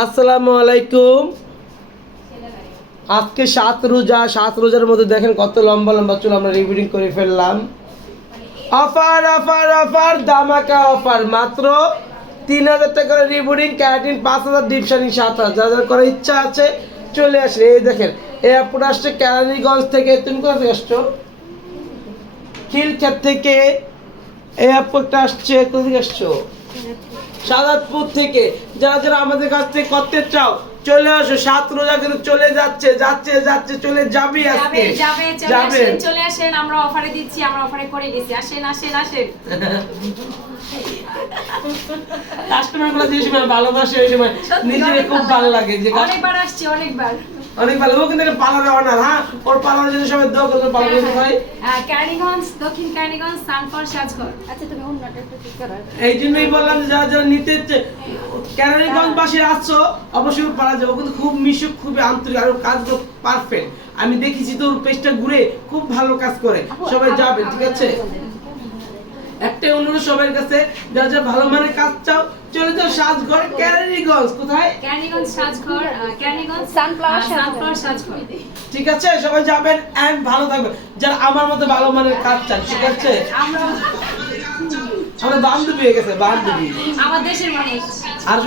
আসসালামু আলাইকুম। আজকে 7 রোজার মধ্যে দেখেন কত লম্বা লম্বা চুল আমরা রিবিডিং করে ফেললাম। অফার অফার অফার ধামাকা অফার, মাত্র 3000 টাকা রিবিডিং, ক্যারাটিন 5000, ডিপ শাইনিং 7000। যাদের করার ইচ্ছা আছে চলে আসে। এই দেখেন এই আপুটা আসছে কেরানীগঞ্জ থেকে। তুমি কোথা থেকে আসছো? খিলক্ষেত থেকে। এই আপুটা আসছে কোথা থেকে আসছো? সাদাতপুর থেকে। যারা যারা আমাদের কাছ থেকে করতে চাও চলে আসো। 7 রোজা কিন্তু চলে যাচ্ছে যাচ্ছে যাচ্ছে, চলে যাবে আজকে যাবে। চলে আসেন, আমরা অফারে দিচ্ছি, আমরা অফারে করে দিচ্ছি। আসেন আসেন আসেন। কাস্টমারগুলো যে সময় ভালোবাসে ওই সময় নিজের খুব ভালো লাগে। যে অনেকবার আসছি, অনেকবার অনেক ভালো। ও কিন্তু পার্লারে অনার। হ্যাঁ, ওর পার্লারে যদি সবাই দোয়া করতে পারবে ভাই। কেরানীগঞ্জ, দক্ষিণ কেরানীগঞ্জ, সানফর, সাজঘর। আচ্ছা তুমি অন্যটা একটু ঠিক করো। এই জন্যই বললাম যে যারা যারা নিতে কেরানীগঞ্জ বাসী আসছো অবশ্যই পারা যাবে। কিন্তু খুব মিশুক, খুবই আন্তরিক, আর কাজগুলো পারফেক্ট। আমি দেখেছি তোর পেজটা ঘুরে খুব ভালো কাজ করে। সবাই যাবে, ঠিক আছে? একটাই অনুরোধ সবার কাছে, যারা যারা ভালো মানের কাজ চাও চলে যাও সাজঘর কেরানীগঞ্জ। কোথায়? কেরানীগঞ্জ, সাজঘর, কেরানীগঞ্জ, সানফ্লাওয়ার, সাজঘর। ঠিক আছে, সবাই যাবেন এন্ড ভালো থাকবেন। যারা আমার মতো ভালো মানের কাজ চান, ঠিক আছে? আমরা বান্ধবী হয়ে গেছে, বান্ধবী আমার দেশের মানুষ। আর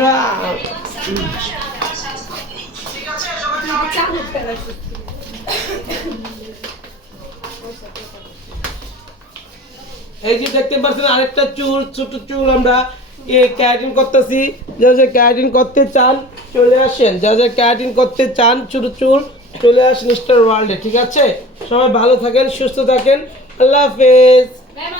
এই যে দেখতে পাচ্ছেন আরেকটা চুল, ছোট চুল আমরা ক্যারাটিন করতেছি। যারা যারা ক্যারাটিন করতে চান চলে আসেন। যারা যারা ক্যারাটিন করতে চান ছোট চুল চলে আসেন স্টার ওয়ার্ল্ডে, ঠিক আছে? সবাই ভালো থাকেন, সুস্থ থাকেন। আল্লাহ হাফেজ।